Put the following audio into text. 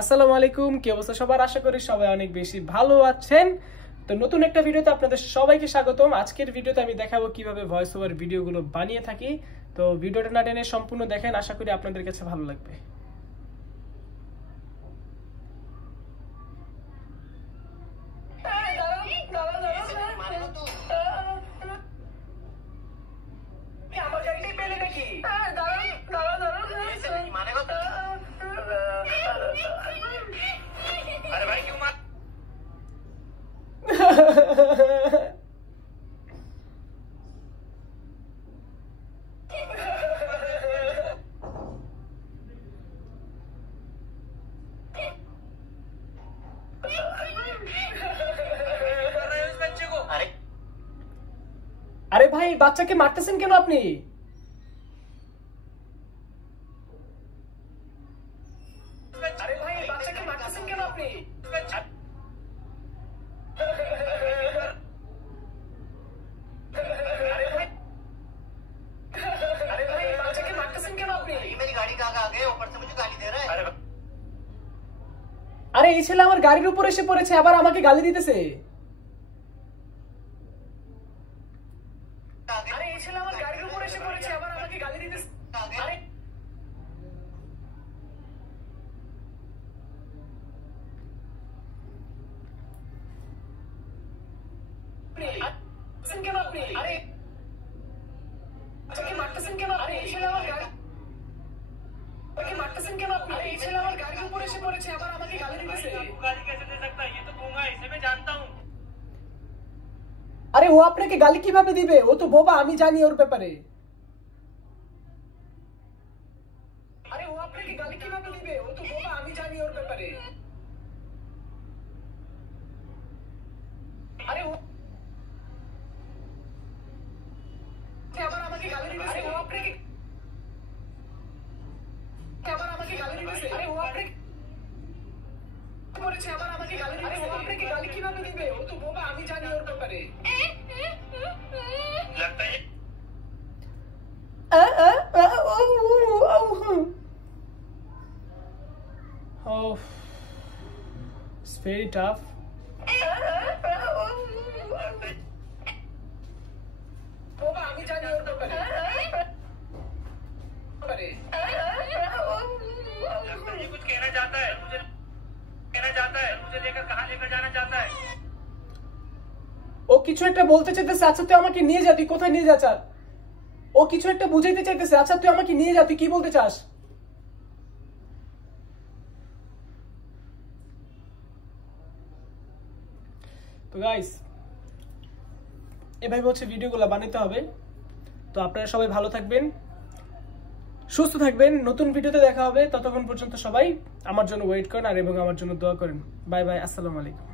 আসসালামু আলাইকুম, কি অবস্থা সবার? আশা করি সবাই অনেক বেশি ভালো আছেন। তো নতুন একটা ভিডিওতে আপনাদের সবাইকে স্বাগতম। আজকের ভিডিওতে আমি দেখাবো কিভাবে ভয়েস ওভার ভিডিওগুলো বানিয়ে থাকি। তো ভিডিওটা না টেনে সম্পূর্ণ দেখেন, আশা করি আপনাদের কাছে ভালো লাগবে। আরে ভাই, বাচ্চাকে মারতেছেন কেন আপনি? আরে ভাই, বাচ্চাকে মারতেছেন কেন আপনি? আরে এই ছেলে আমার গাড়ির উপর এসে পড়েছে, আবার আমাকে গালি দিতেছে। আরে এই ছেলে আমার গাড়ির উপর এসে পড়েছে, আবার আমাকে গালি দিতেছে। আরে কেন আপনি? আরে আচ্ছা, মারতেছেন কেন? আরে এই ছেলে আমার গাড়ি মারতেছেন কেন আপনি? আরে এই ছেলে আমার গাড়ির উপর এসে পড়েছে, আবার আমাকে গালি দিতেছে। গালি कैसे दे सकता है? ये तो गूंगा है, इसे मैं जानता हूं। আরে ও আপনাকে গালি কিভাবে দিবে? ও তো বোবা, আমি জানি ওর ব্যাপারে। আরে ও আপনাকে গালি কিভাবে দিবে? ও তো বোবা, আমি জানি ওর ব্যাপারে। আরে ও আবার আমাকে গালি দিতেছে। আরে ও আপনাকে আবার আমাকে গালি দিতেছে। আরে ও আপনাকে করেছে, আবার আমাকে গালি দিতেছে। আরে ও আপনাকে গালি কিভাবে দিবে? ও তো বোবা, আমি জানি ওর ব্যাপারে। लगता है Oh, it's very tough. বোবা, আমি জানি ওর ব্যাপারে। ये कुछ कहना चाहता है, मुझे कहना चाहता है, मुझे लेकर कहाँ लेकर जाना चाहता है। ও কিছু একটা বলতে চাইতেছে। আচ্ছা তুই আমাকে নিয়ে যা, তুই কোথায় নিয়ে যা? ও কিছু একটা বুঝাইতে চাইতেছে। আচ্ছা তুই আমাকে নিয়ে যা, তুই কি বলতে চাস? তো গাইস, এভাবে হচ্ছে ভিডিওগুলো বানাতে হবে। তো আপনারা সবাই ভালো থাকবেন, সুস্থ থাকবেন। নতুন ভিডিওতে দেখা হবে। ততক্ষণ পর্যন্ত সবাই আমার জন্য ওয়েট করেন আর এবং আমার জন্য দোয়া করেন। বাই বাই, আসসালামু আলাইকুম।